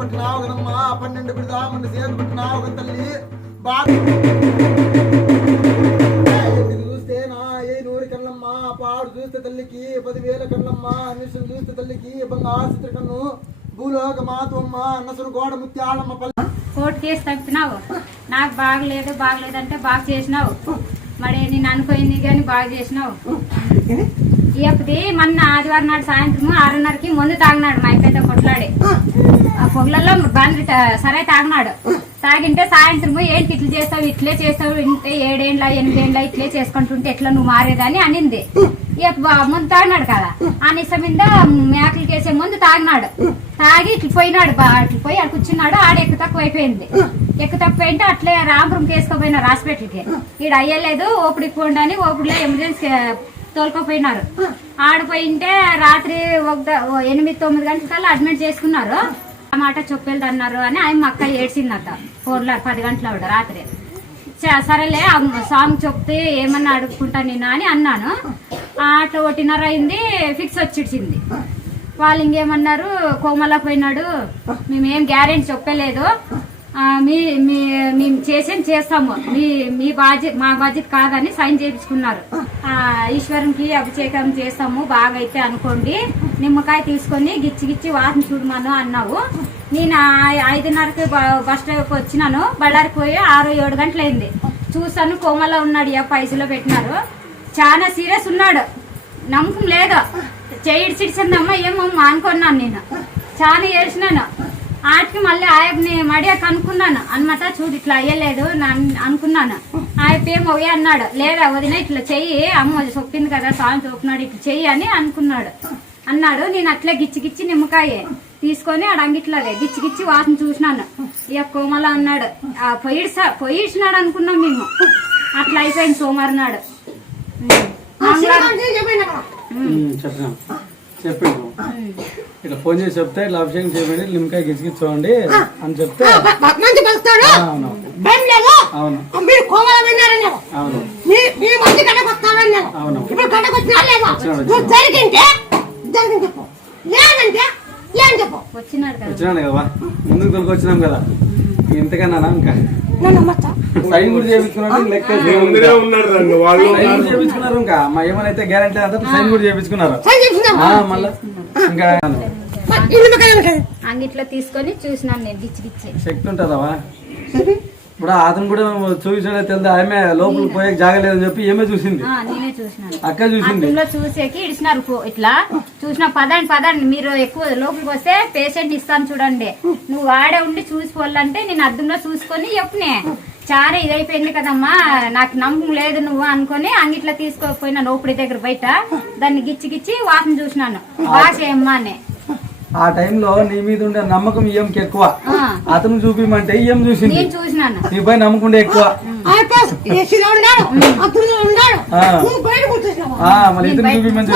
పెట్టినావు కదమ్మా? పన్నెండు బిడదామని చేతి పెట్టినావు కదా తల్లి? బాగా చూస్తే నా ఏ నూరి కన్నమ్మా? పాడు చూస్తే తల్లికి పదివేల కన్నమ్మా. నిమిషం చూస్తే తల్లికి బంగారు చిత్ర కన్ను. భూలోక మాతమ్మ నసరు గోడ ముత్యాలమ్మ కోర్టు కేసు తప్పినావు. నాకు బాగలేదు బాగలేదు అంటే బాగా చేసినావు. మరి నేను అనుకోయింది కానీ బాగా చేసినావు. ఇప్పటి మొన్న ఆదివారం నాడు సాయంత్రం ఆరున్నరకి మందు తాగినాడు మా ఇక్కడైతే కొట్లాడి. ఆ పొగలలో బండి సరే తాగినాడు. తాగింటే సాయంత్రం ఏంటి ఇట్లా చేస్తావు ఇట్లే చేస్తావు ఇంటే ఏడేండ్ల ఎనిమిదేండ్ల ఇట్లే చేసుకుంటుంటే ఎట్లా నువ్వు మారేదని అనింది. ఇక ముందు తాగినాడు కదా. ఆ నిస మీద మేకలు కేసే ముందు తాగినాడు. తాగి ఇట్లా పోయినాడు బా అట్లా పోయి అక్కడ కూర్చున్నాడు. ఆడ ఎక్కు తక్కువ అయిపోయింది. ఎక్కు తక్కువ అయింటే అట్లే రాంపురం కేసుకోపోయినారు హాస్పిటల్కి. ఈడ అయ్యలేదు ఓపిడికి పోండి అని ఓపిడిలో ఎమర్జెన్సీ తోలుకోపోయినారు ఆడిపోయింటే రాత్రి ఒక ఎనిమిది తొమ్మిది గంటల కల్లా అడ్మిట్ చేసుకున్నారు. మాట చెప్పేది అన్నారు అని ఆయన మా అక్క ఏడ్చిందట. ఫోన్లో పది గంటల ఆవిడ రాత్రి. సరేలే సాంగ్ చెప్తే ఏమన్నా అడుగుకుంటా నేను అని అన్నాను. అట్లా ఒకటిన్నర అయింది ఫిక్స్ వచ్చింది వాళ్ళు ఇంకేమన్నారు కోమలా పోయినాడు మేమేం గ్యారెంటీ చెప్పలేదు. మీ మీ మేము చేసేది చేస్తాము. మీ మీ బాధ్యత మా బాధ్యత కాదని సైన్ చేయించుకున్నారు. ఈశ్వరునికి అభిషేకం చేస్తాము బాగా అయితే అనుకోండి. నిమ్మకాయ తీసుకొని గిచ్చి గిచ్చి వాసన చూడమను అన్నావు. నేను ఐదున్నరకి బ- బస్ స్టాప్కి వచ్చినాను. బళ్ళారికి పోయి ఆరు ఏడు గంటలైంది. చూసాను కోమలో ఉన్నాడు ఇక పైసలో పెట్టినారు. చాలా సీరియస్ ఉన్నాడు. నమ్మకం లేదు. చేయిడ్చిడిచిందమ్మా ఏమో అనుకున్నాను నేను. చాలా ఏడ్చినాను. ఆటికి మళ్ళీ ఆయన్ని మడియా కనుక్కున్నాను అనమాట చూడు ఇట్లా అయ్యలేదు నా- అనుకున్నాను. ఆయప్ప ఏమో ఏ అన్నాడు. లేదా వదిన ఇట్లా చెయ్యి అమ్మ చెప్పింది కదా స్వామి చూపున్నాడు ఇట్లా చెయ్యి అని అనుకున్నాడు. అన్నాడు నేను అట్లే గిచ్చి గిచ్చి నిమ్మకాయ తీసుకొని ఆడ అంగిట్లోదే గిచ్చి గిచ్చి వాసన చూసినాను. ఇక కోమల అన్నాడు ఆ పొయ్యి పొయ్యి ఇచ్చినాడు అనుకున్నాం మేము. అట్లా అయిపోయింది సోమవారం నాడు. చెప్పిండు ఇట్లా ఫోన్ చేసి చెప్తే ఇట్లా అభిషేకం చేయమని నిమ్మకాయ గిచ్చిగిచ్చోండి అని చెప్తే మంచి అవును. భయం లేదు. అవును. మీరు కోమల అవును. మీ అవును. ఇప్పుడు గడకు వచ్చినా లేదా? వచ్చినాడు, నువ్వు జరిగింటే జరిగింది చెప్పు. లేదంటే లేని చెప్పు. వచ్చినాడు కదా. ముందుకు తొలగొచ్చినాం కదా? ఇంతకన్నా ఇంకా? సైన్ కూడా చేయించుకున్నాడు లెక్క ముందుగా ఉన్నారు రండి వాళ్ళు సైన్ చేయించుకున్నారు ఇంకా. మా ఏమైనా గ్యారంటీ అంతా సైన్ కూడా చేయించుకున్నారు. మళ్ళా ఇంకా ఉంటుంది అంగిట్లో తీసుకొని చూసినాను నేను గిచ్చి శక్తి ఉంటుందవా ఇప్పుడు అతను కూడా చూపించడం తెలియదు. ఆమె లోపలికి పోయే జాగలేదని చెప్పి ఏమే చూసింది. ఆ, నేనే చూసినాను. అక్క చూసింది. చూసేకి ఇడిచినారు పో- ఇట్లా. చూసిన పదండి పదండి మీరు ఎక్కువ లోపలికి వస్తే పేషెంట్ ఇస్తాను చూడండి. నువ్వు వాడే ఉండి చూసిపోవాలంటే నేను అద్దంలో చూసుకొని చెప్పునే. చాలా ఇదైపోయింది కదమ్మా నాకు నమ్మకం లేదు నువ్వు అనుకొని అంగిట్లో తీసుకోకపోయినా లోపలి దగ్గర బయట దాన్ని గిచ్చి గిచ్చి వాసన చూసినాను. బాగా చేయమ్మా అని. ఆ టైంలో నీ మీద ఉండే నమ్మకం ఈయంకి ఎక్కువ. అతను చూపిమంటే ఈయం చూసింది. చూసినాను. నీపై నమ్మకుండే ఎక్కువ. మళ్ళీ ఇతను చూపిమని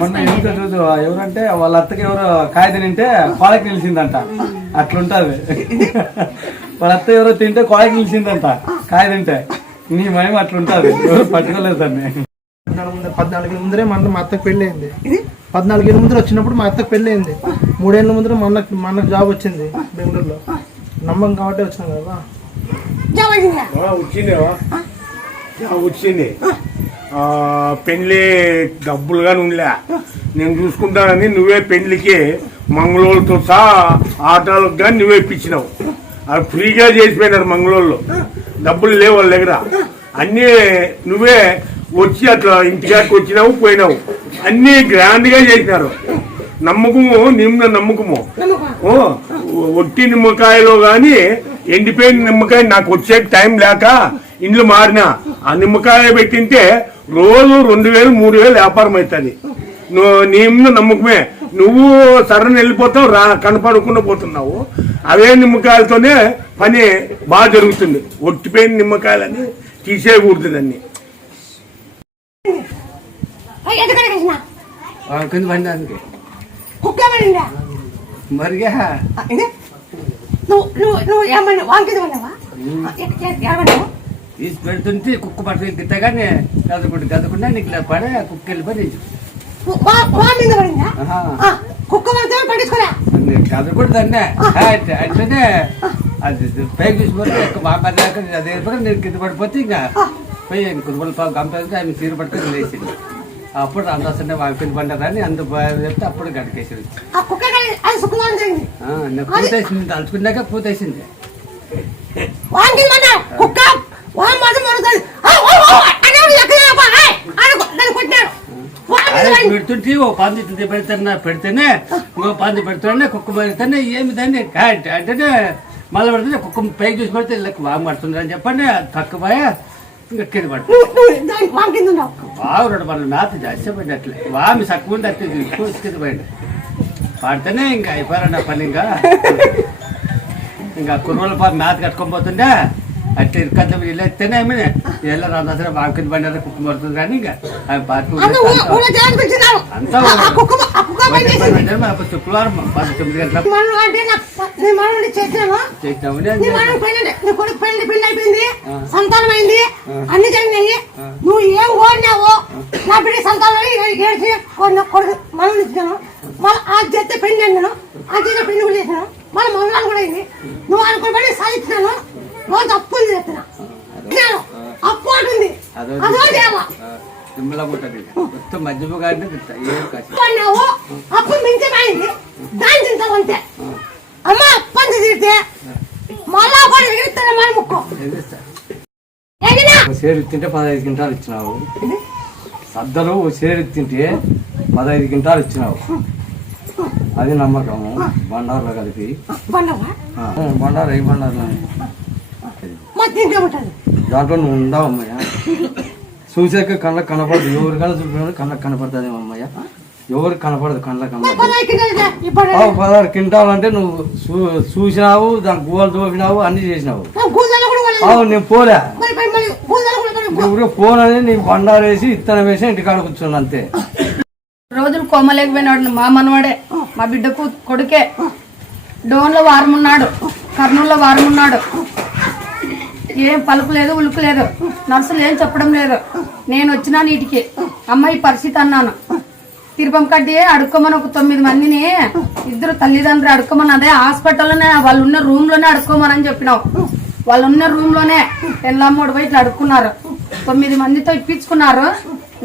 మొన్న చూసు ఎవరంటే వాళ్ళ అత్తకి ఎవరో కాయ తింటే కోడకి నిలిచిందంట. అట్లుంటది. వాళ్ళ అత్త ఎవరో తింటే కోడకి నిలిచిందంట. కాయ తింటే. నీ మయం అట్లుంటది. ఎవరు పట్టుకోలేదు దాన్ని. పద్నాలుగు ముందర మన మా అత్తకు పెళ్ళి అయింది. పద్నాలుగు ఏళ్ళ ముందర వచ్చినప్పుడు మా అత్తకు పెళ్ళి అయింది. మూడేళ్ళ ముందర మా అన్నకు మా అన్నకు జాబ్ వచ్చింది బెంగళూరులో. నమ్మకం కాబట్టి వచ్చినాం కదా. వచ్చిందేవా ఆ, వచ్చింది ఆ, పెళ్ళి డబ్బులు కానీ ఉండలే. నేను చూసుకుంటానని నువ్వే పెళ్ళికి మంగళూరుతో సహా ఆటోలకు కానీ నువ్వే ఇప్పించినావు. అది ఫ్రీగా చేసిపోయినారు మంగళూరులో డబ్బులు లేవు వాళ్ళ దగ్గర. అన్నీ నువ్వే వచ్చి అట్లా ఇంటికాడికి వచ్చినావు పోయినావు. అన్నీ గ్రాండ్గా చేసినారు. నమ్మకము నిమ్న నమ్మకము. ఓ, ఒట్టి నిమ్మకాయలో గాని ఎండిపోయిన నిమ్మకాయ నాకు వచ్చే టైం లేక ఇండ్లు మారినా. ఆ నిమ్మకాయ పెట్టింటే రోజు రెండు వేలు మూడు వేలు వ్యాపారం అవుతుంది నువ్వు నీ మీద నమ్మకమే. నువ్వు సరని వెళ్ళిపోతావు రా కనపడకుండా పోతున్నావు. అవే నిమ్మకాయలతోనే పని బాగా జరుగుతుంది. ఒట్టిపోయిన నిమ్మకాయలని తీసేయకూడదు దాన్ని. కలిసిన కింద అందుకే. మరిగా? నువ్వు నువ్వు నువ్వు ఏమన్నా వాంకిది ఉన్నావా ఏమన్నావు తీసి పెడుతుంటే కుక్క పట్టుకు గిట్టగానే గదకుండా గదకుండా నీకు ఇలా పడే కుక్క వెళ్ళిపోయి కుక్క దాన్నే అంటేనే అది పైకి చూసిపోతే మా పెద్ద అది నేను కింద పడిపోతే ఇంకా పోయి కుటుంబాల కంపెనీ ఆమె తీరు పట్టుకొని లేచింది. అప్పుడు మా కింద పడ్డారని అందు చెప్తే అప్పుడు గడికేసింది. పూతేసింది తలుచుకున్నాక పూతేసింది. పెడుతుంటే ఓ పంది ఇది పెడితేనే పెడితేనే ఇంకో పంది పెడుతుంటే కుక్క పెడితేనే ఏమి దాన్ని అంటేనే మళ్ళీ పెడితే కుక్క పైకి చూసి పెడితే లెక్క బాగా పడుతుంది అని చెప్పండి తక్కువ కింద ఉన్నావు. బాగా రెండు పనులు మేత జాస్తి పడి అట్లే వామి తక్కువ ఉంటే అట్లే ఎక్కువ కింద పడి పడితేనే ఇంకా అయిపోయారండి పని ఇంకా. ఇంకా కుర్రోళ్ళ పాప మేత కట్టుకొని పోతుండే అట్లా ఇరుకంత వీళ్ళు ఎత్తేనే ఏమి వీళ్ళ రాదు వామి కింద పడినారు కుక్క పడుతుంది కానీ ఇంకా. ఆమె పార్టీ అంత ఊ- శుక్రవారం తొమ్మిది పెళ్ళి నీ కొడుకు అయిపోయింది సంతానం అయింది అన్ని జరిగినాయి నువ్వు ఏం కోరినావో నా బిడ్డ సంతానం అయ్యి కొడుకు మనం ఇచ్చాను మళ్ళీ ఆ చేస్తే పెళ్ళి అన్నాను ఆ చేత పెళ్ళి కూడా చేసినాను మళ్ళీ మనవాళ్ళు కూడా అయింది నువ్వు అనుకున్న పని సాధించినాను రోజు అప్పు ఉంది చెప్తున్నా అప్పు అంటుంది అదో అదో దేవా తిమ్మలా మొత్తం మధ్యమ ఏం దాని అమ్మ మళ్ళా కూడా ఎగిరిస్తాను మన ముక్కు. సేరు తింటే పదహైదు క్వింటాలు ఇచ్చినావు. సద్దలు సేరు తింటే పదహైదు క్వింటాలు ఇచ్చినావు. అది నమ్మకము బండారులో కలిపి. బండారు? ఏ బండారు దాంట్లో నువ్వు ఉండవు అమ్మయ్య. చూసాక కళ్ళకి కనపడదు. ఎవరికైనా చూపిన కళ్ళకి కనపడుతుంది అమ్మయ్య. ఎవరికి కనపడదు కళ్ళకి ఆ, పదహారు క్వింటాలు అంటే నువ్వు చూ- చూసినావు దానికి గోలు దోపినావు అన్ని చేసినావు. నేను పోలే. నువ్వు ఫోన్ అని నీ బండారు వేసి ఇత్తనం వేసి ఇంటికాడ కూర్చున్నాను అంతే. రోజులు కోమలేకపోయినాడు మా మనవాడే మా బిడ్డకు కొడుకే. డోన్లో వారం ఉన్నాడు కర్నూలులో వారం ఉన్నాడు ఏం పలుకు లేదు ఉలుకు లేదు. నర్సులు ఏం చెప్పడం లేదు. నేను వచ్చినా నీటికి. అమ్మాయి పరిస్థితి అన్నాను. తిరుపం కట్టి అడుక్కోమని ఒక తొమ్మిది మందిని ఇద్దరు తల్లిదండ్రులు అడుక్కోమని అదే హాస్పిటల్లోనే వాళ్ళు ఉన్న రూమ్లోనే అడుక్కోమని చెప్పినావు. వాళ్ళు ఉన్న రూమ్లోనే పెళ్ళమ్మోడు పోయి ఇట్లా అడుక్కున్నారు. తొమ్మిది మందితో ఇప్పించుకున్నారు.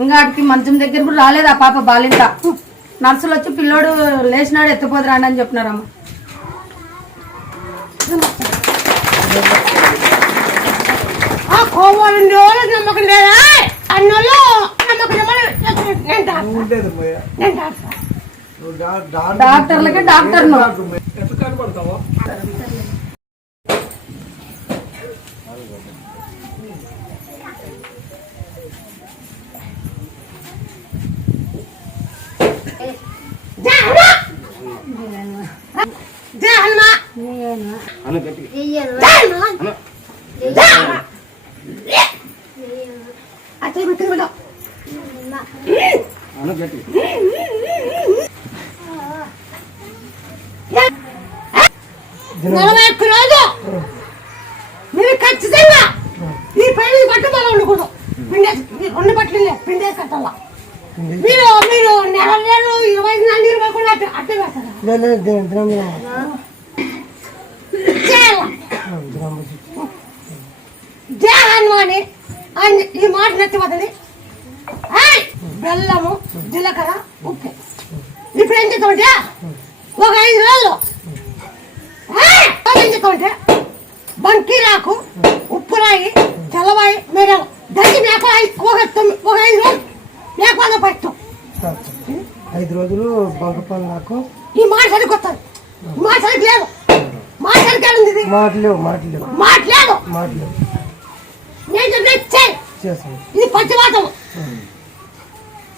ఇంకా ఆడికి మంచం దగ్గర కూడా రాలేదు ఆ పాప బాలింత? నర్సులు వచ్చి పిల్లోడు లేచినాడు ఎత్తిపోదు రాండి అని చెప్పినారమ్మ. ఆ కోవాలి వాళ్ళు నమ్మకం లేదా అన్నోళ్ళు నమ్మకం నేను డాక్టర్. నేను డాక్టర్. డాక్టర్లకి డాక్టర్ను జై హనుమ. జై హనుమ. జై హనుమ. జై హనుమ. అచ్చే బిడ్డ బిడ్డ. నలభై ఒక్క రోజు మీరు ఖచ్చితంగా ఈ పైన బట్ట బాగా ఉండకూడదు పిండేసి ఈ రెండు బట్టలు ఇల్లే, పిండేసి కట్టాల మీరు మీరు నెల నెలలు ఇరవై ఐదు నెలలు ఇరవై కూడా అట్టే అట్టే వేస్తారా చేయాల. జయ హనుమాని. అని ఈ మాట నెత్తిపోతుంది! బెల్లము జీలకర్ర ఉప్పు. ఇప్పుడు చేస్తామంటే ఒక ఐదు రోజులు చేస్తామంటే బంకీరాకు ఉప్పు రాయి తెల్లవాయి మీరు దంచి మేక ఒక తొమ్మిది ఒక ఐదు రోజులు మేకపాద పట్టం. ఐదు రోజులు బంకపల్లి నాకు ఈ మాట సరికొత్తది ఈ మాట సరికి లేదు. మాట సరికి ఉంది ఇది. నేను చేస్తాను. పచ్చివాతం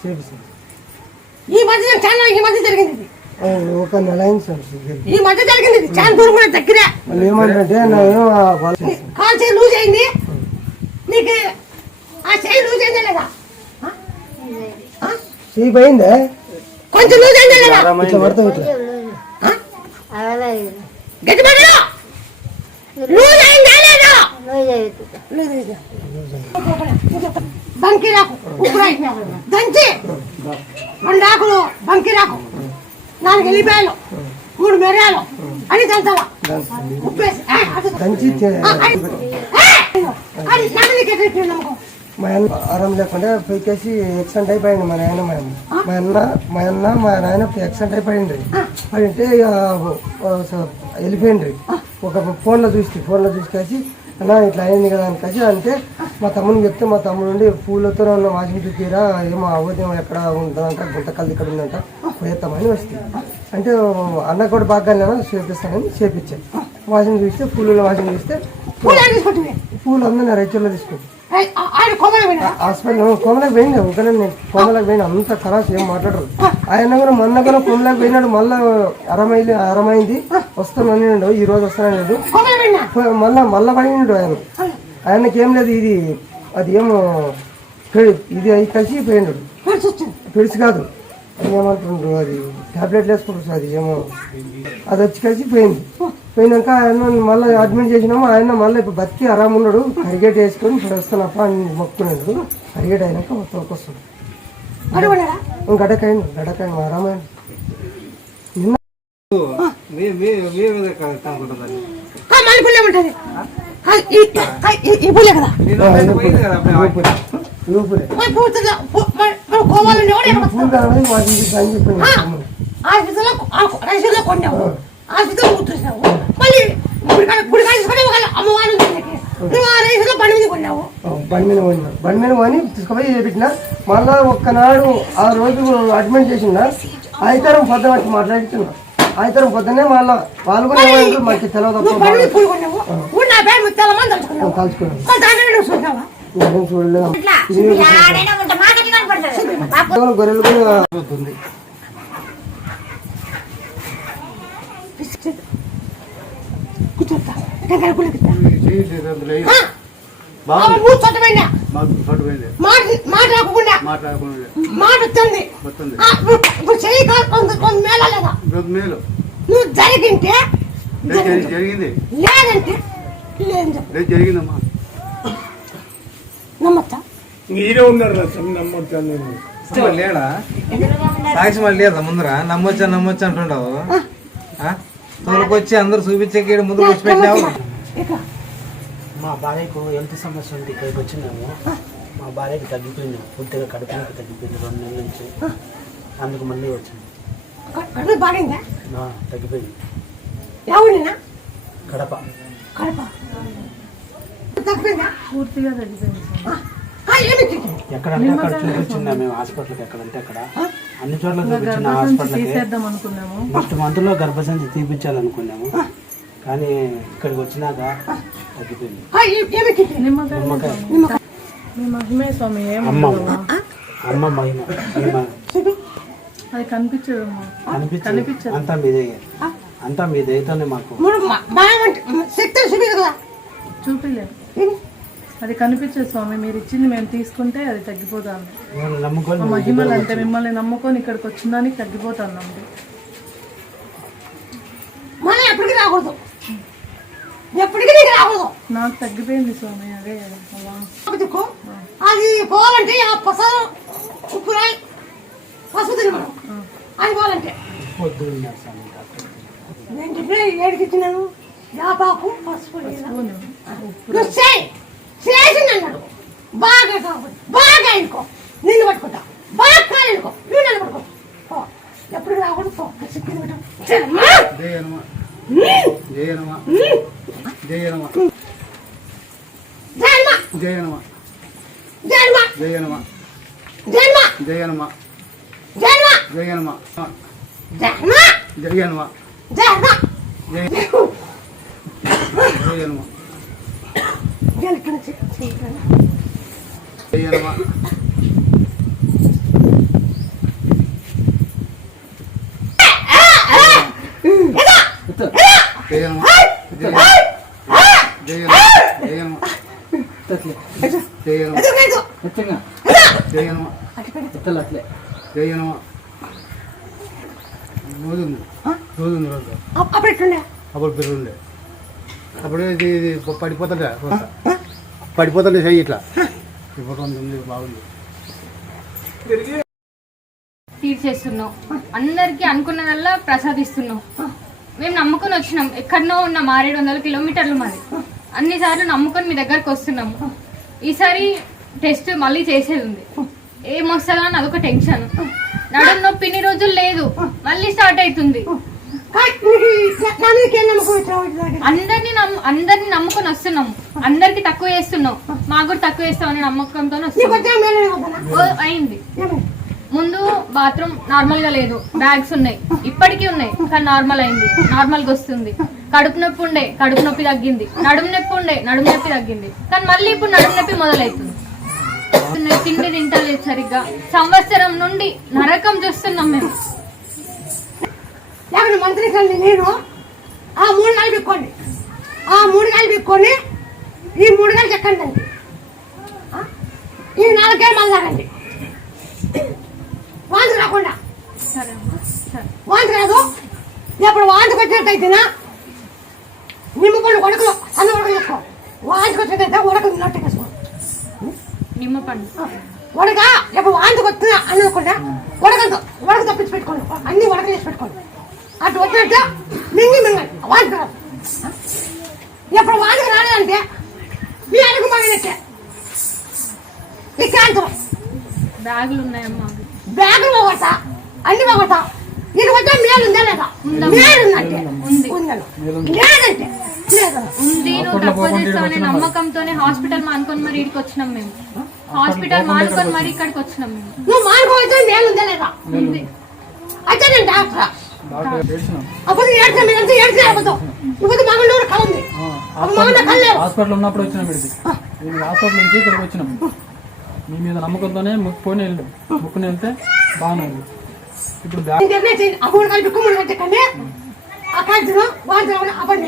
చేపిస్తాను ఈ మధ్య చాలా ఈ మధ్య జరిగింది ఇది. ఒక నెల అయింది సార్ దగ్గర ఈ మధ్య జరిగింది ఇది. చాలా దూరం కూడా దగ్గరే. ఏమంటే కాల్ చేయి లూజ్ అయింది నీకు ఆ చేయి లూజ్ అయిందా లేదా? చేయి పోయిందే? కొంచెం లూజ్ అయిందా లేదా? ఇట్లా పడతావు ఇట్లా. అయిందా బంకిరాకు ఉప్పురాయి దంచి! రెండు ఆకులు నాలుగు ఎల్లిపాయలు మూడు మిరియాలు. అని దంచాల? ఉప్పేసి మా అన్న ఆరం లేకుండా పైకేసి యాక్సిడెంట్ అయిపోయింది మా నాయన మా అన్న. మా అన్న మా అన్న మా నాయన యాక్సిడెంట్ అయిపోయింది. పడింటే వెళ్ళిపోయిండ్రి ఒక ఫోన్లో చూసి ఫోన్లో చూసి అన్న ఇట్లా అయింది కదా అని కలిసి అంటే మా తమ్ముని చెప్తే మా తమ్ముడు నుండి పూలతో ఉన్న వాషింగ్ తీరా ఏమో అవ్వదేమో ఎక్కడ ఉంటుందంట గుంతకల్ది ఇక్కడ ఉందంట పోయేస్తామని వస్తుంది అంటే అన్న కూడా బాగా చేపిస్తానని చేపించాను వాషింగ్ చూస్తే పూలలో వాషింగ్ చూస్తే పూలు ఆడ తీసుకుంటుంది పూలు అందరూ రైతుల్లో తీసుకుంటాం ఆయన కొమ్మలు వినా హాస్పిటల్ కోమలకు పోయింది ఒకనే నేను కోమలకు పోయిన. అంత ఖరాస్ ఏం మాట్లాడరు. ఆయన కూడా మొన్న కూడా కోమలకు పోయినాడు. మళ్ళా అరమైంది అరమైంది. వస్తానన్నాడు. ఈ రోజు వస్తానన్నాడు. మళ్ళా మళ్ళా పడినాడు ఆయన. ఆయనకి ఏం లేదు ఇది అది ఏమో ఇది అయి కలిసి పోయినాడు పిడిచి కాదు. ఏమంటుండ్రు అది టాబ్లెట్లు వేసుకుంటారు అది ఏమో అది వచ్చి కలిసి పోయింది పోయినాక ఆయన మళ్ళీ అడ్మిట్ చేసినాము ఆయన మళ్ళీ ఇప్పుడు బతికి ఆరామ్ ఉన్నాడు కరిగేట్ వేసుకొని ఇప్పుడు వస్తానప్ప అని మొక్కున్నాడు కరిగేట్ అయినాక గడకైంది గడకైంది ఆరామైంది మళ్ళీ పుల్లే ఉంటుంది పూర్తిగా రైతుల్లో కొన్నావు కూర్చున్నావు. మళ్ళీ ఒక అమ్మవారు నీకు. నువ్వు ఆ రైతులో బండి మీద కొన్నావు బండి మీద బండి మీద తీసుకుపోయి చేపించిన. మళ్ళా ఒక్కనాడు ఆ రోజు అడ్మిట్ చేసిన ఆయితరం పొద్దున వచ్చి మాట్లాడుతున్నా. ఆయితరం పొద్దునే మళ్ళా వాళ్ళు కూడా మనకి తెలియదు తలుచుకున్నావు. చూడలేదు గొర్రెలు కూడా అవుతుంది నువ్వు జరిగింటే జరిగింది. జరిగింది లేదంటే లేదు. జరిగిందమ్మా నమ్మచ్చా? మీరే ఉన్నారు నేను? లేడా? సాక్షి మళ్ళీ లేదా ముందర? నమ్మొచ్చా నమ్మొచ్చా అంటుండవు? ఆ? తోలుకొచ్చి అందరు చూపించేకి ఈడ ముందు వచ్చి పెట్టినావు? ఇక. మా భార్యకు హెల్త్ సమస్య ఉంది ఇక్కడికి వచ్చినాము. మా భార్యకి తగ్గిపోయింది పూర్తిగా కడుపు నొప్పి తగ్గిపోయింది రెండు నెలల నుంచి. అందుకు మళ్ళీ వచ్చింది. తగ్గిపోయింది. కడప. కడప. తగ్గిపోయిందా పూర్తిగా తగ్గిపోయింది? ఎక్కడంటే అక్కడ చూపించిందా మేము హాస్పిటల్కి? ఎక్కడంటే అక్కడ. అన్ని చోట్ల చూపించిన హాస్పిటల్కి. తీసేద్దాం అనుకున్నాము. ఫస్ట్ మంత్లో గర్భసంచి తీపించాలనుకున్నాము కానీ ఇక్కడికి వచ్చినాక తగ్గిపోయింది? నిమ్మకాయ స్వామి. అమ్మ. అమ్మ మహిమ అది అంతా మీదే. అంతా మీ దయతోనే మాకు చూపిలేదు? అది కనిపించదు స్వామి మీరు ఇచ్చింది మేము తీసుకుంటే అది తగ్గిపోతాను మహిమలు అంటే మిమ్మల్ని నమ్ముకొని ఇక్కడికి వచ్చిన దానికి తగ్గిపోతాను అండి మళ్ళీ ఎప్పటికీ రాకూడదు. ఎప్పటికీ నీకు రాకూడదు. నాకు తగ్గిపోయింది స్వామి అదే అది పోవాలంటే ఆ పసరు ఉప్పు రాయి పసుపు తినమను. అది పోవాలంటే. నేను చెప్పిన ఏడికి ఇచ్చినాను? యాపాకు పసుపు. నువ్వు చేయి చేసింది అన్నాడు బాగా కావాలి బాగా అనుకో నిన్ను పట్టుకుంటా బాగా కాలు అనుకో నువ్వు నన్ను పట్టుకో. ఎప్పుడు రాకూడదు పో. జయనమా. జయనమా జయనమా. జయనమా. జయనమా. జయనమా జయమ్మా. జయనమా అప్పుడు పెరుగుండే అప్పుడు ఇది ఇది పడిపోతుండే పడిపోతుండే చెయ్యి ఇట్లా. ఇవ్వడం ఉంది బాగుంది. తీర్చేస్తున్నాం అందరికి అనుకున్నదల్లా ప్రసాదిస్తున్నాం మేము నమ్ముకొని వచ్చినాం. ఎక్కడనో ఉన్న ఆరేడు వందల కిలోమీటర్లు మాది. అన్నిసార్లు నమ్ముకొని మీ దగ్గరకు వస్తున్నాము ఈసారి టెస్ట్ మళ్ళీ చేసేది ఉంది. ఏమొస్తుందా అని అదొక టెన్షన్. నడుము నొప్పి ఇన్ని రోజులు లేదు. మళ్ళీ స్టార్ట్ అవుతుంది నా మీదకి ఏం నమ్మకం వచ్చావు అందరిని అందరిని నమ్ముకొని వస్తున్నాం. అందరికి తక్కువ చేస్తున్నాం. మాకు కూడా తక్కువ నమ్మకంతో మేలు వద్దనా ఓ, అయింది. ముందు బాత్రూమ్ నార్మల్గా లేదు. బ్యాగ్స్ ఉన్నాయి. ఇప్పటికీ ఉన్నాయి కానీ నార్మల్ అయింది. నార్మల్గా వస్తుంది. కడుపు నొప్పి ఉండే కడుపు నొప్పి తగ్గింది. నడుము నొప్పి ఉండే నడుము నొప్పి తగ్గింది. కానీ మళ్ళీ ఇప్పుడు నడుము నొప్పి మొదలవుతుంది. తిండి తింటలేదు సరిగ్గా. సంవత్సరం నుండి నరకం చూస్తున్నాం మేము. లేకపోతే మంత్రి కండి నేను ఆ మూడు నెలలు బిక్కోండి ఆ మూడు నెలలు బిక్కొని ఈ మూడు నెలలు చెక్కండి అండి? ఈ నాలుగే మళ్ళీ తాగండి వాంతి రాకుండా. వాంతి రాదు. ఎప్పుడు వాంతికి వచ్చినట్టయితేనా? నిమ్మపండు కొడుకులు అన్న ఉడక చేసుకో వాంతికి వచ్చినట్టయితే ఉడక నొట్టె చేసుకో నిమ్మ పండు. ఉడక ఎప్పుడు వాంతికి వచ్చినా అనుకోండి ఉడకతో ఉడక తప్పించి పెట్టుకోండి. అన్ని ఉడక చేసి పెట్టుకోండి. అటు వచ్చినట్టు మింగి మింగండి రాదు ఎప్పుడు వాంతికి రాలేదంటే మీ అడుగు మగినట్టే మీ క్యాన్సర్ బ్యాగులు ఉన్నాయమ్మా. బ్యాగులు పోగొడతా. అన్ని పోగొడతా. ఇది వచ్చే మేలు ఉందా లేదా? మేలు ఉందంటే. లేదంటే. లేదు. ఉంది నువ్వు తక్కువ నమ్మకంతోనే హాస్పిటల్ మానుకొని మరి ఇక్కడికి వచ్చినాం మేము. హాస్పిటల్ మానుకొని మరి ఇక్కడికి వచ్చినాం మేము. నువ్వు మానుకోవచ్చు మేలు ఉందా లేదా? అయితే నేను డాక్టర్? అప్పుడు ఏడ్చా మీరు అంతా ఏడ్చే అబద్ధం. ఇప్పుడు మగండూరు కళ ఉంది అప్పుడు మగండ కళ్ళేవు. హాస్పిటల్ ఉన్నప్పుడు వచ్చినాం ఇక్కడికి నేను హాస్పిటల్ నుంచి ఇక్కడికి వచ్చినాం. మీ మీద నమ్మకంతోనే ముక్కుని వెళ్ళాం. ముక్కుని వెళ్తే బాగానే ఇప్పుడు బ్యాగ్ నేను చెప్పిన చేయండి అప్పుడు కలిపి కుమ్ముడు కట్టకండి ఆ కాల్చిన వాంతి అప్పుడు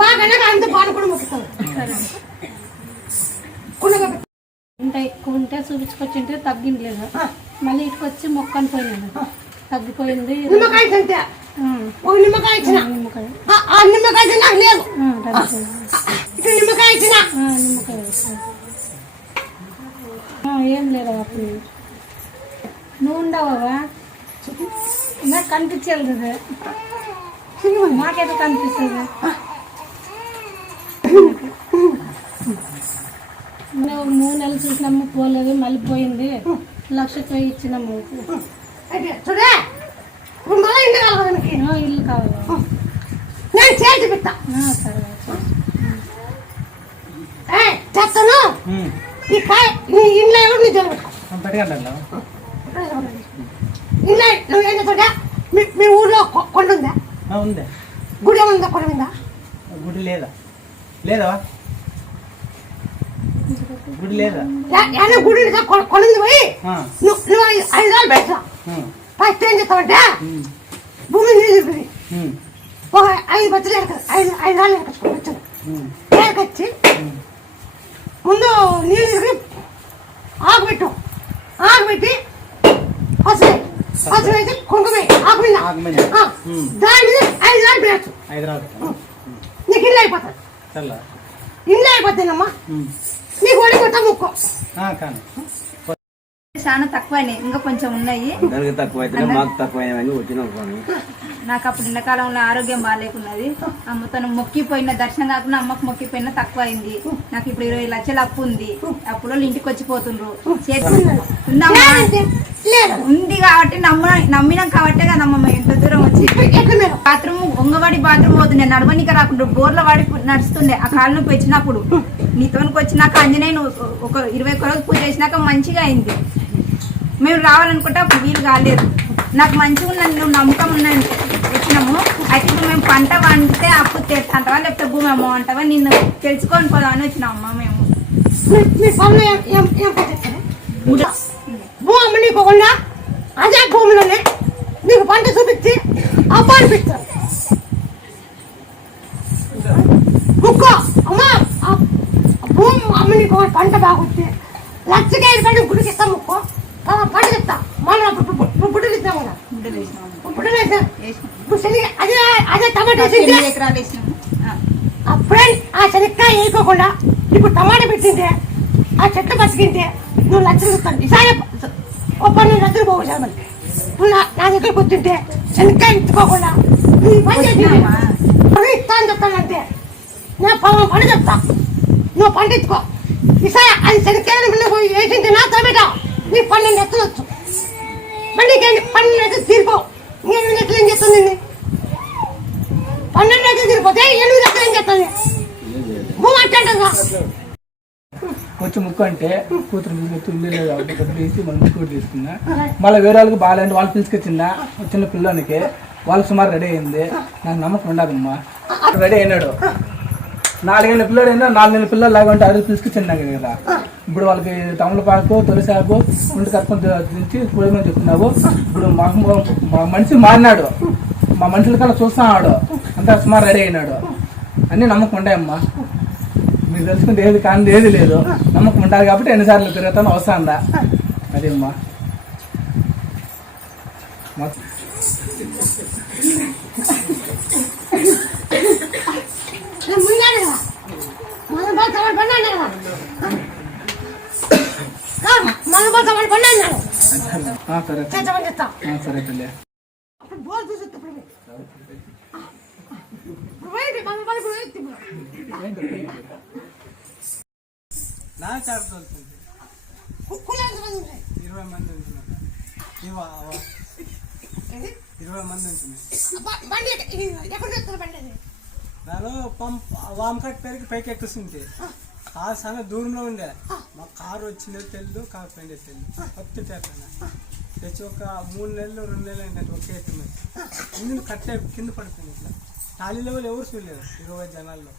బాగా అంత బాగా కూడా మొక్కుతాను కుళ్ళగా ఉంటే ఎక్కువ ఉంటే చూపించుకొచ్చింటే తగ్గింది లేదు? మళ్ళీ ఇటుకు వచ్చి మొక్కని పోయినాను. తగ్గిపోయింది. నిమ్మకాయ తింటే. ఒక నిమ్మకాయ ఇచ్చిన ఆ- నిమ్మకాయ నాకు లేదు. ఆ, తగ్గిపోయింది. ఇక నిమ్మకాయ ఇచ్చిన నిమ్మకాయ ఏం లేదు అప్పుడు? నువ్వు ఉండవా నాకు కనిపించాలి కదా మాకైతే కనిపిస్తుంది నువ్వు మూడు నెలలు చూసినాము పోలేదు మళ్ళీ పోయింది. లక్షతో ఇచ్చినాము చూడే? ఇప్పుడు మళ్ళీ ఇంటి కావాలి మనకి ఇల్లు కావాలి. నేను చేతి పెట్టా చెత్తను? ఈ కాయ నీ ఇంట్లో ఎవరు నీ జోలు ఇంట్లో నువ్వు ఏం చేస్తావుగా మీ మీ ఊర్లో కొ- కొండ ఉందా? ఉంది. గుడి ఏముందా కొండ ఉందా గుడి లేదా? లేదా? గుడి లేదా? గుడి కొండ ఉంది పోయి? నువ్వు నువ్వు ఐదు- రాళ్ళు పెట్టా ఫస్ట్ ఏం చేస్తావంటే భూమి నీళ్ళు ఒక ఐదు బచ్చలు ఎరక ఐదు ఐదు రాళ్ళు ఎరకొచ్చుకో ఎరకొచ్చి ముందు నీళ్ళు తిరిగి ఆకు పెట్టు ఆకు పెట్టి పసుపు. పసుపు వేసి కుంకుమ వేయి. ఆకు మీద ఆ, దాని మీద ఐదు రాళ్ళు పెట్టచ్చు హైదరాబాద్ నీకు ఇల్లు అయిపోతుంది. చల్ల ఇల్లు అయిపోతుందమ్మా నీకు ఒడి కొట్ట ముక్కో. కానీ. చాలా తక్కువైనాయి. ఇంకా కొంచెం ఉన్నాయి. తక్కువ తక్కువ నాకు అప్పుడు ఎండాకాలంలో ఆరోగ్యం బాగాలేకున్నది. అమ్మతను మొక్కిపోయిన దర్శనం కాకుండా అమ్మకు మొక్కిపోయిన తక్కువ అయింది నాకు ఇప్పుడు ఇరవై లక్షల అప్పు ఉంది. అప్పుడు వాళ్ళు ఇంటికి వచ్చిపోతుండ్రు ఉంది కాబట్టి నమ్మ నమ్మినాం కాబట్టే కదమ్మా మేము ఇంత దూరం వచ్చి. బాత్రూమ్ ఒంగవాడి బాత్రూమ్ పోతుండే నడవనిక రాకుండా బోర్ల వాడి నడుస్తుండే. ఆ కాళ్ళు నొప్పి వచ్చినప్పుడు. నీతోనికి వచ్చినాక ఆంజనేయుని ఒక ఇరవై ఒక్క రోజు పూజ చేసినాక మంచిగా అయింది. మేము రావాలనుకుంటే అప్పుడు వీలు కాలేదు నాకు మంచిగా ఉన్న నువ్వు నమ్మకం ఉన్నది వచ్చినాము అయితే ఇప్పుడు మేము పంట పండితే అప్పు తెస్తాంటావా లేకపోతే భూమి అమ్మంటావా నిన్ను తెలుసుకొని పోదామని వచ్చినామమ్మా మేము మీ- మీ పనులు ఏం ఏం ఏం పట్టిస్తారు భూమి అమ్మ నీకు ఒకళ్ళ అదే భూమిలోనే నీకు పంట చూపించి అబ్బా అనిపిస్తారు ముక్కో అమ్మా ఆ భూమి అమ్మ నీకు ఒక పంట బాగుంటే లక్షకాయలు కంటే గుడికి ఇస్తాం ముక్కో ఆ పంట చెప్తా మళ్ళీ అప్పుడు బుడ్డలు ఇస్తాం కదా బుడ్డలు వేసాం ఇప్పుడు శనగ అదే అదే టమాటా వేసినాము. అప్పుడే ఆ శనక్కాయ వేయకోకుండా ఇప్పుడు టమాటా పెట్టింటే ఆ చెట్టు బతికింటే నువ్వు లక్షలు ఇస్తాను ఈసారి ఓ పన్నెండు లక్షలు పోగొచ్చామని నువ్వు నా నా దగ్గరికి వచ్చింటే శనక్కాయ ఇచ్చుకోకుండా నువ్వు పని చేసి పని ఇస్తాను చెప్తానంటే నేను పొలం పని చెప్తా. నువ్వు పండించుకో ఈసారి అది పోయి వేసింది నా తోబిట నీ పన్నెండు ఎత్తులు వచ్చు మళ్ళీ పన్నెండు ఎత్తులు తీరిపో. ఎనిమిది ఎత్తులు ఏం చేస్తుంది ఇది? ఎనిమిది వచ్చి ముక్కు అంటే కూతురు మీద తుల్లి లేదు? కాబట్టి డబ్బులు వేసి మళ్ళీ ముక్కు తీసుకున్నా. మళ్ళీ వేరే వాళ్ళకి బాగాలంటే వాళ్ళు పిలుచుకొచ్చిందా? చిన్న పిల్లోనికి. వాళ్ళు సుమారు రెడీ అయింది. నాకు నమ్మకం ఉండదమ్మా. రెడీ అయినాడు. నాలుగేళ్ళ పిల్లడు అయినా నాలుగేళ్ళ పిల్లలు లాగా ఉంటే అది పిలుచుకొచ్చింది కదా. ఇప్పుడు వాళ్ళకి తమలపాకు తొలిసాకు ఉండి కర్పం దించి కూడమని చెప్తున్నావు. ఇప్పుడు మాకు మా మనిషి మారినాడు. మా మనుషుల కల్లా చూస్తున్నాడు అంతా సుమారు రెడీ అయినాడు. అన్నీ నమ్మకం ఉంటాయమ్మా మీరు తెలుసుకుంటే ఏది కానీ ఏది లేదు. నమ్మకం ఉండాలి కాబట్టి ఎన్నిసార్లు తిరుగుతాను అవసరందా అదే అమ్మా. మొత్తం నేను మున్నాడు కదా మన బాగా తమడు పన్నాడు కదా మన బాగా తమడు పన్నాడు ఆ, సరే చేతమని చెప్తా ఆ, సరే తల్లి అప్పుడు బోల్ చూసి ఇప్పుడు పోయింది మన బాగా పోయింది నా ఇరవై మంది ఉంటున్నారు. ఇరవై మంది ఉంటున్నారు. నేను పంప్ వామకట్ పేరుకి పైకి ఎక్కుతుంది కారు చాలా దూరంలో ఉండే. మా కారు వచ్చినది తెలియదు కారు పోయిందే తెలియదు కొత్త చేస్తాను తెచ్చి ఒక మూడు నెలలు రెండు నెలలు అయిందంటే ఒకే ఎత్తు మీద ఇంజిన్ కట్టే కింద పడిపోయింది ఇట్లా. టాలీ లెవెల్ ఎవరు చూడలేదు ఇరవై జనాల్లో.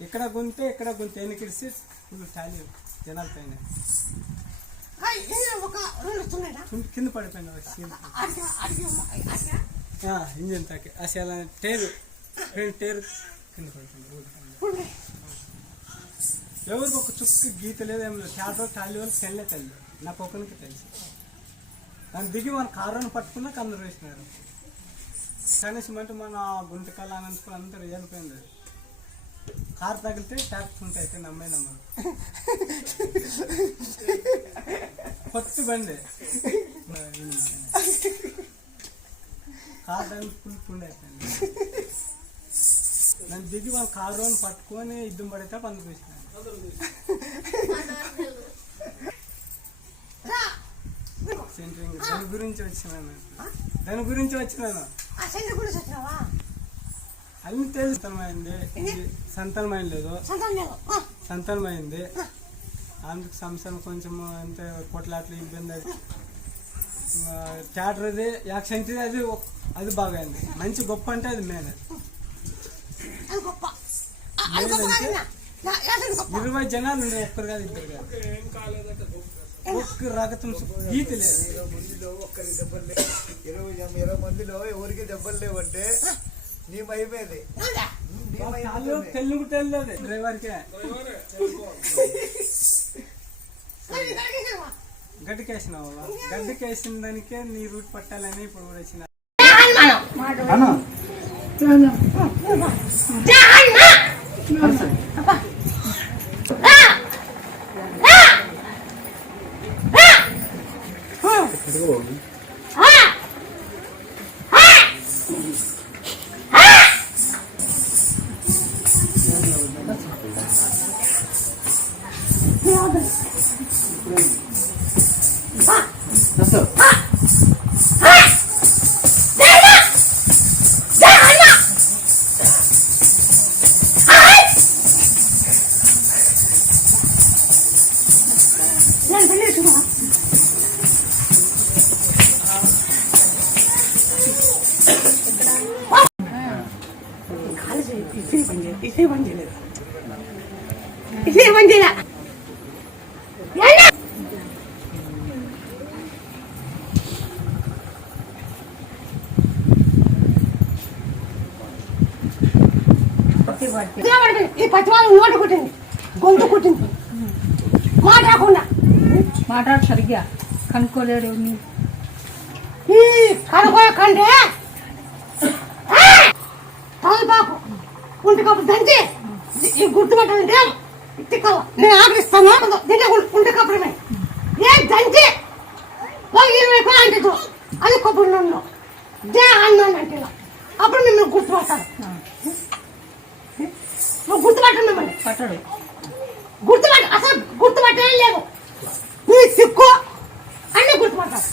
ఇక్కడ గుంతే ఇక్కడ గుంతే. ఎన్నికిడిసి ఫుల్ టాలీ జనాలు పైన. కింద- ఆ, ఇంజిన్ తాకి. అసలు టేరు. రెండు టేరు. కింద పడిపోయింది. ఎవరికి ఒక చుక్క గీత లేదు ఏం లేదు. టాటో టాలీ వాళ్ళు తెల్లే తల్లి. నాకు ఒకరికి తెలుసు. దాన్ని దిగి మన కారుని పట్టుకున్నాక అందరూ వేసినారు. కనీసం అంటే మన గుంటకల్ అనంతపురం అందరూ వెళ్ళిపోయింది కారు తగిలితే ట్యాక్స్ ఉంటాయి అయితే నమ్మే నమ్మరు. కొత్త బండి. కారు తగిలి ఫుల్ పుండి అయిపోయింది. నన్ను దిగి వాళ్ళ కారు అని పట్టుకొని ఇద్దం పడితే పందుకు సెంటరింగ్. దాని గురించి వచ్చినాను? దాని గురించి వచ్చినాను? అన్ని తెలుసు సంతానమైంది ఇది సంతానమైన లేదు. సంతానమైంది అందుకు సంవత్సరం కొంచెం అంతే కొట్లాట్లు ఇబ్బంది అది. థియేటర్ అది యాక్షన్ అది అది బాగా అయింది. మంచి గొప్ప అంటే అది మెయిన్ అది గొప్ప. ఆ, అది గొప్ప కాదు నా యాసరి గొప్ప. ఇరవై జనాలు ఉండే ఒక్కరు కాదు ఇద్దరు కాదు. ఒక్క రకతం గీత లేదు. ఇరవై ఇరవై మందిలో ఎవరికి దెబ్బలు లేవంటే నీ? వాళ్ళు తెలుగు తెలియదు డ్రైవర్కే? గడ్డికేసిన గడ్డికేసిన దానికే నీ రూట్ పట్టాలని ఇప్పుడు కూడా వచ్చిన అన్న. నేను కనుకోయ కంటే తలపాకు ఒంటి కప్పు దంచి ఈ గుర్తు పెట్టాలంటే ఇట్టి ఇస్తావా నేను ఆకలిస్తాను దీంట్లో ఉంటే కప్పుడమే ఏ దంచి? ఓ ఇరవై రూపాయలు అంటే. అది కొబ్బరి నూనె దే అన్నాను అంటే. అప్పుడు మిమ్మల్ని గుర్తుపడతారు నువ్వు గుర్తుపట్టను మిమ్మల్ని. పట్టడు. గుర్తుపట్ట అసలు గుర్తుపట్టడం లేదు నువ్వు సిక్కు అన్ని గుర్తుపడతావు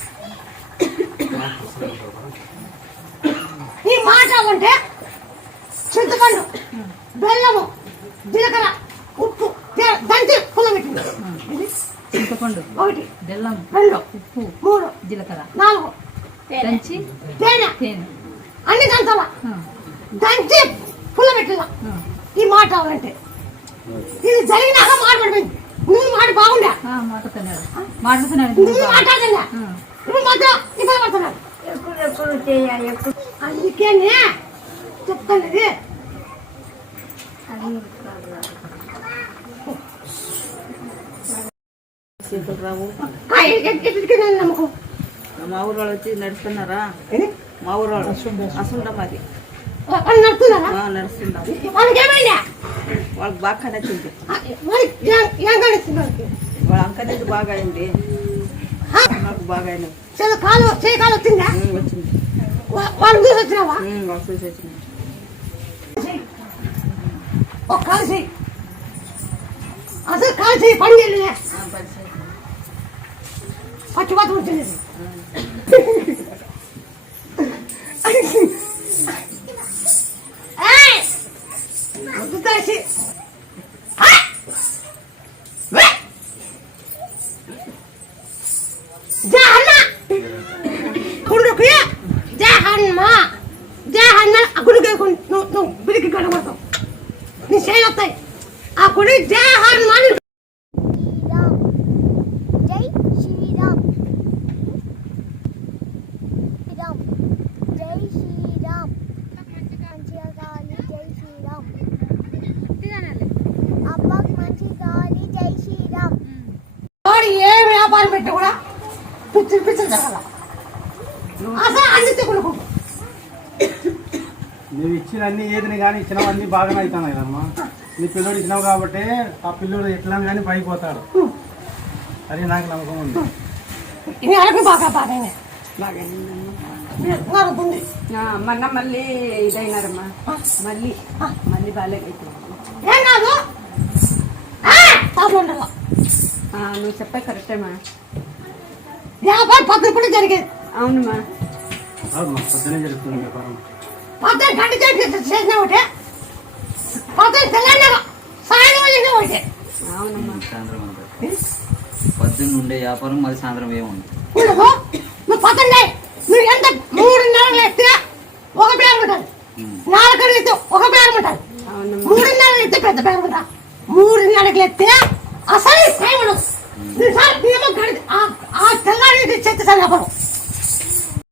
ఈ మాట అంటే చింతపండు బెల్లము జీలకర్ర ఉప్పు దంచి పుల్లబెట్టింది ఇది చింతపండు ఒకటి బెల్లం రెండు ఉప్పు మూడు జీలకర్ర నాలుగు దంచి తేనె. తేనె. అన్ని దంచాల దంచి పుల్లబెట్టిన ఆ. ఈ మాట అంటే ఇది జరిగినాక మాట్లాడిపోయింది నువ్వు మాట బాగుండే ఆ, మాట్లాడుతున్నాడు. మాట్లాడుతున్నాడు నువ్వు మాట్లాడలే ఆ. ఇప్పుడు మాత్రం ఇబ్బంది పడుతున్నాడు. ఎప్పుడు ఎప్పుడు చేయాలి ఎప్పుడు? అందుకేనే చెప్తాను రావు. నమ్మకం? మా ఊరు వాళ్ళు వచ్చి నడుస్తున్నారా? మా ఊరు వాళ్ళు అసలు మాది. వాళ్ళు నడుస్తున్నారా? ఆ, నడుస్తున్నాం వాళ్ళకి ఏమైందా వాళ్ళకి బాగా నచ్చింది మరి ఏం- ఏం కడుస్తున్నారు వాళ్ళ అంకనేది బాగా అయింది నాకు బాగా అయినది చాలా కాలు చేయి కాలు వచ్చిందా ఉమ్, వచ్చింది వా- వాళ్ళు చూసి వచ్చినావా ఉమ్, వాళ్ళు చూసి వచ్చింది చెయ్యి. ఒక కాలు చెయ్యి అసలు కాలు చెయ్యి పని చేయలే పచ్చిపాత వచ్చింది ఏయ్! వద్దు తాసి. ఆ! వే! జహన్న! కుండుకి జహన్మ జహన్న ఆ గుడికి కు- నువ్వు నువ్వు గుడికి గడవతావు నీ చేయి వస్తాయి ఆ గుడి జహన్మ అని జై శ్రీరామ్ శ్రీరామ్ జై శ్రీరామ్ మంచిగా కావాలి జై శ్రీరామ్ అబ్బాకి మంచిగా కావాలి జై శ్రీరామ్ వాడు ఏ వ్యాపారం పెట్టి కూడా పిచ్చి పిచ్చి జరగాల అసలు అన్ని తెగులు నువ్వు ఇచ్చిన అన్ని ఏదిని కానీ ఇచ్చినవన్నీ బాగానే అవుతున్నాయి కదమ్మా నీ పిల్లోడు ఇచ్చినావు కాబట్టి ఆ పిల్లోడు ఎట్లా కానీ పైకి పోతాడు. అది నాకు నమ్మకం ఉంది. ఇది అరకు బాగా బాగానే. నడుతుంది మొన్న మళ్ళీ ఇదైనారమ్మా. మళ్ళీ. మళ్ళీ ఉండాల నువ్వు చెప్పే కరెక్టేమా వ్యాపారం పద్ధతి కూడా జరిగేది అవునమ్మా అవునమ్మా, పొద్దునే జరుగుతుంది వ్యాపారం. పద్ధతి గంట చేసి చేసిన ఒకటే పద్ధతి తెల్లారిన సాయంత్రం చేసిన ఒకటే సాయంత్రం పొద్దున్న ఉండే వ్యాపారం మరి సాయంత్రం ఏముంది? నువ్వు మీరు ఎంత మూడు నెలలు ఒక పేరు ఉంటుంది. నాలుగు నెలలు ఎత్తే ఒక పేరు ఉంటుంది. మూడు నెలలు ఎత్తే పెద్ద మూడు నెలలు ఎత్తే అసలు టైం ఉండదు. ఆ తెల్లారి చెత్త సార్ వ్యాపారం.